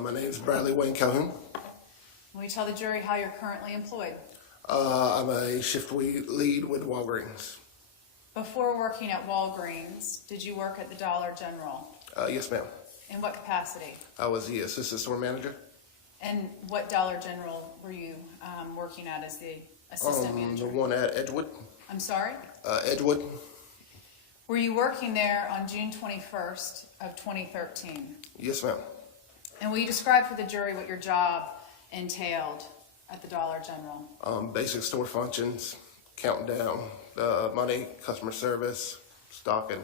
My name is Bradley Wayne Calhoun. Will you tell the jury how you're currently employed? I'm a shift lead with Walgreens. Before working at Walgreens, did you work at the Dollar General? Yes, ma'am. In what capacity? I was the assistant store manager. And what Dollar General were you working at as the assistant manager? The one at Edgewood. I'm sorry? Edgewood. Were you working there on June 21st of 2013? Yes, ma'am. And will you describe for the jury what your job entailed at the Dollar General? Basic store functions, counting down money, customer service, stocking.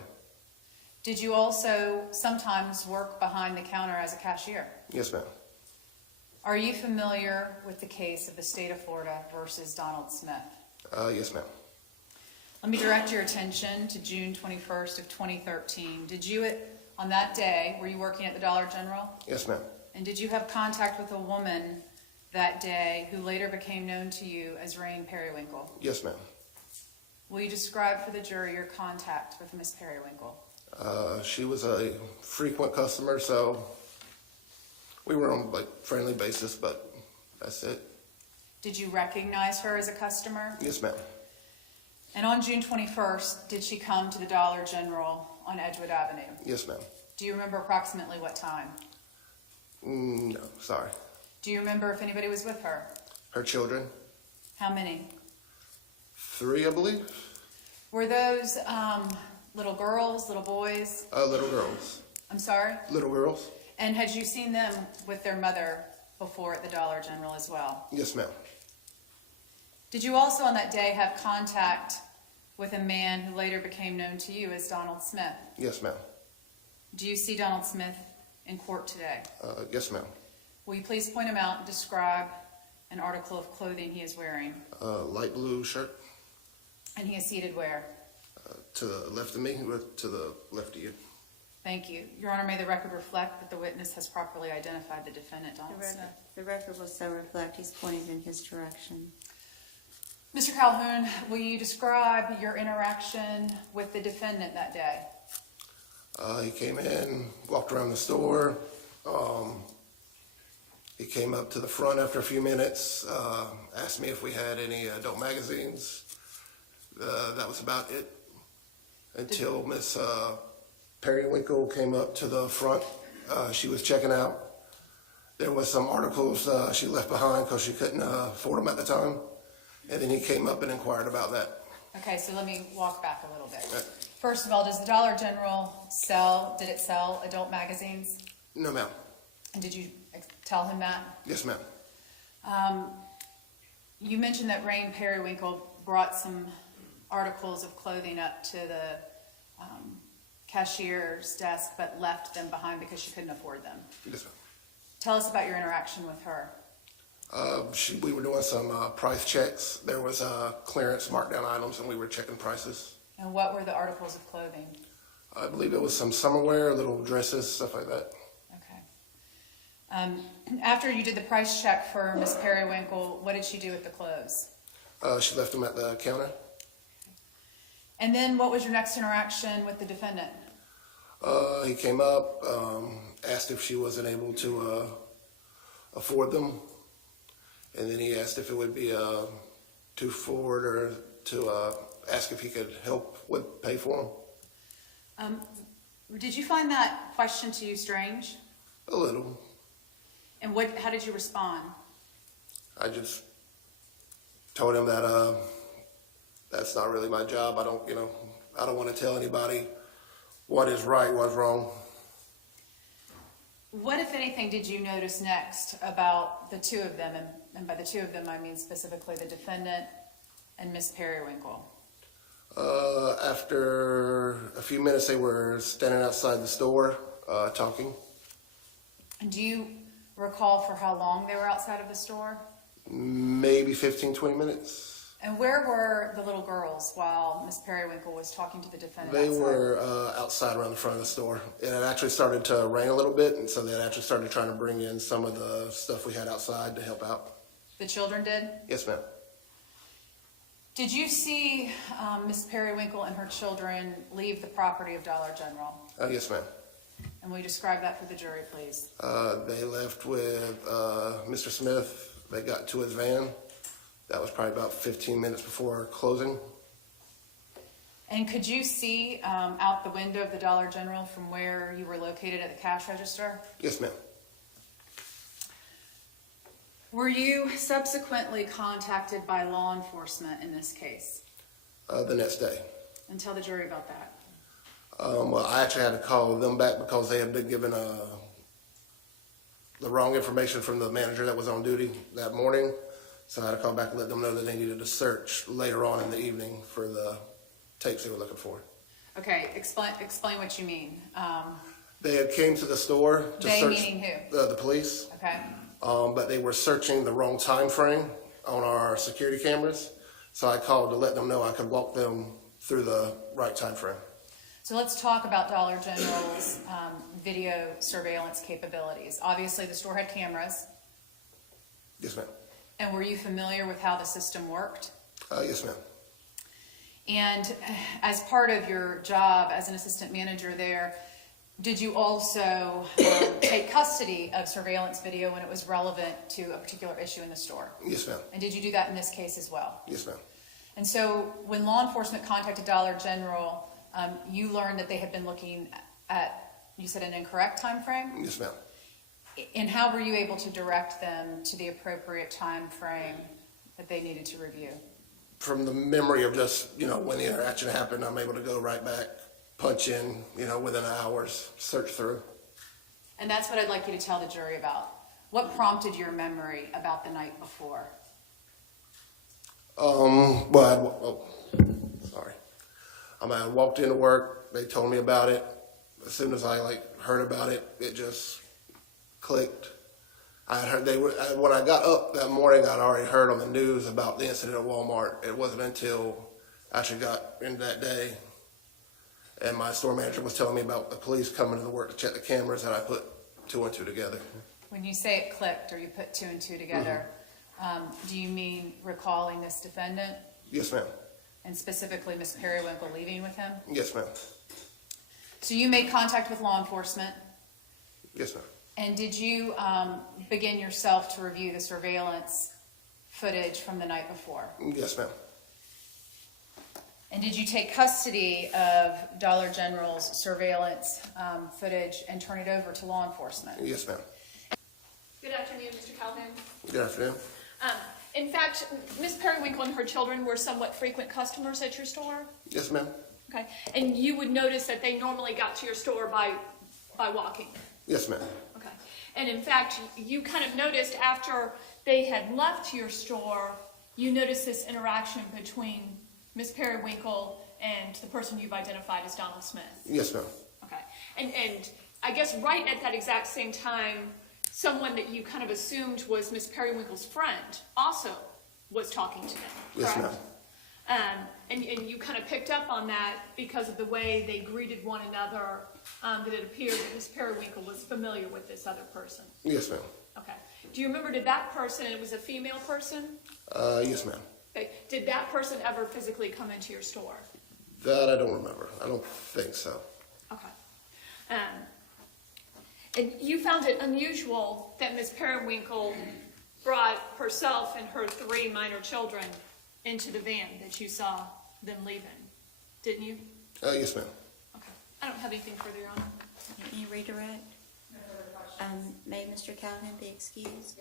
Did you also sometimes work behind the counter as a cashier? Yes, ma'am. Are you familiar with the case of the state of Florida versus Donald Smith? Yes, ma'am. Let me direct your attention to June 21st of 2013. Did you, on that day, were you working at the Dollar General? Yes, ma'am. And did you have contact with a woman that day who later became known to you as Perriwinkle? Yes, ma'am. Will you describe for the jury your contact with Miss Perriwinkle? She was a frequent customer, so we were on like friendly basis, but that's it. Did you recognize her as a customer? Yes, ma'am. And on June 21st, did she come to the Dollar General on Edgewood Avenue? Yes, ma'am. Do you remember approximately what time? No, sorry. Do you remember if anybody was with her? Her children. How many? 3, I believe. Were those little girls, little boys? Little girls. I'm sorry? Little girls. And had you seen them with their mother before at the Dollar General as well? Yes, ma'am. Did you also on that day have contact with a man who later became known to you as Donald Smith? Yes, ma'am. Do you see Donald Smith in court today? Yes, ma'am. Will you please point him out and describe an article of clothing he is wearing? Light blue shirt. And he is seated where? To the left of me, or to the left of you. Thank you. Your Honor, may the record reflect that the witness has properly identified the defendant, Donald Smith. The record will so reflect he's pointing in his direction. Mr. Calhoun, will you describe your interaction with the defendant that day? He came in, walked around the store. He came up to the front after a few minutes, asked me if we had any adult magazines. That was about it until Miss Perriwinkle came up to the front. She was checking out. There was some articles she left behind because she couldn't afford them at the time. And then he came up and inquired about that. Okay, so let me walk back a little bit. Right. First of all, does the Dollar General did it sell adult magazines? No, ma'am. And did you tell him that? Yes, ma'am. You mentioned that Perriwinkle brought some articles of clothing up to the cashier's desk but left them behind because she couldn't afford them. Yes, ma'am. Tell us about your interaction with her. We were doing some price checks. There was clearance markdown items, and we were checking prices. And what were the articles of clothing? I believe it was some summer wear, little dresses, stuff like that. Okay. After you did the price check for Miss Perriwinkle, what did she do with the clothes? She left them at the counter. And then what was your next interaction with the defendant? He came up, asked if she wasn't able to afford them. And then he asked if it would be too forward or to ask if he could help with pay for them. Did you find that question to you strange? A little. And how did you respond? I just told him that that's not really my job. I don't want to tell anybody what is right, what's wrong. What, if anything, did you notice next about the two of them? And by the two of them, I mean specifically the defendant and Miss Perriwinkle. After a few minutes, they were standing outside the store talking. And do you recall for how long they were outside of the store? Maybe 15, 20 minutes. And where were the little girls while Miss Perriwinkle was talking to the defendant They outside? were outside around the front of the store. It had actually started to rain a little bit, and so they had actually started trying to bring in some of the stuff we had outside to help out. The children did? Yes, ma'am. Did you see Miss Perriwinkle and her children leave the property of Dollar General? Yes, ma'am. And will you describe that for the jury, please? They left with Mr. Smith. They got to his van. That was probably about 15 minutes before closing. And could you see out the window of the Dollar General from where you were located at the cash register? Yes, ma'am. Were you subsequently contacted by law enforcement in this case? The next day. And tell the jury about that. Well, I actually had to call them back because they had been given the wrong information from the manager that was on duty that morning. So I had to call back and let them know that they needed to search later on in the evening for the tapes they were looking for. Okay, explain what you mean. They had came to the store to They search. meaning who? The police. Okay. But they were searching the wrong time frame on our security cameras. So I called to let them know I could walk them through the right time frame. So let's talk about Dollar General's video surveillance capabilities. Obviously, the store had cameras. Yes, ma'am. And were you familiar with how the system worked? Yes, ma'am. And as part of your job as an assistant manager there, did you also take custody of surveillance video when it was relevant to a particular issue in the store? Yes, ma'am. And did you do that in this case as well? Yes, ma'am. And so when law enforcement contacted Dollar General, you learned that they had been looking at, you said, an incorrect time frame? Yes, ma'am. And how were you able to direct them to the appropriate time frame that they needed to review? From the memory of just, when the interaction happened, I'm able to go right back, punch in, within hours, search through. And that's what I'd like you to tell the jury about. What prompted your memory about the night before? Sorry. I walked into work, they told me about it. As soon as I heard about it, it just clicked. I had heard when I got up that morning, I'd already heard on the news about the incident at Walmart. It wasn't until I actually got into that day and my store manager was telling me about the police coming to the work to check the cameras, and I put two and two together. When you say it clicked or you put two and two together, do you mean recalling this defendant? Yes, ma'am. And specifically Miss Perriwinkle leaving with him? Yes, ma'am. So you made contact with law enforcement. Yes, ma'am. And did you begin yourself to review the surveillance footage from the night before? Yes, ma'am. And did you take custody of Dollar General's surveillance footage and turn it over to law enforcement? Yes, ma'am. Good afternoon, Mr. Calhoun. Good afternoon. In fact, Ms. Perriwinkle and her children were somewhat frequent customers at your store. Yes, ma'am. Okay, and you would notice that they normally got to your store by walking. Yes, ma'am. Okay, and in fact, you kind of noticed after they had left your store, you noticed this interaction between Ms. Perriwinkle and the person you've identified as Donald Smith. Yes, ma'am. Okay, and I guess right at that exact same time, someone that you kind of assumed was Miss Perriwinkle's friend also was talking to them, Yes, correct? ma'am. And you kind of picked up on that because of the way they greeted one another, that it appeared that Miss Perriwinkle was familiar with this other person. Yes, ma'am. Okay. Do you remember, did that person, and it was a female person? Yes, ma'am. Okay. Did that person ever physically come into your store? That I don't remember. I don't think so. Okay. And you found it unusual that Miss Perriwinkle brought herself and her 3 minor children into the van that you saw them leaving, didn't you? Yes, ma'am. Okay. I don't have anything further, Your Honor. Any redirect? May Mr. Calhoun be excused?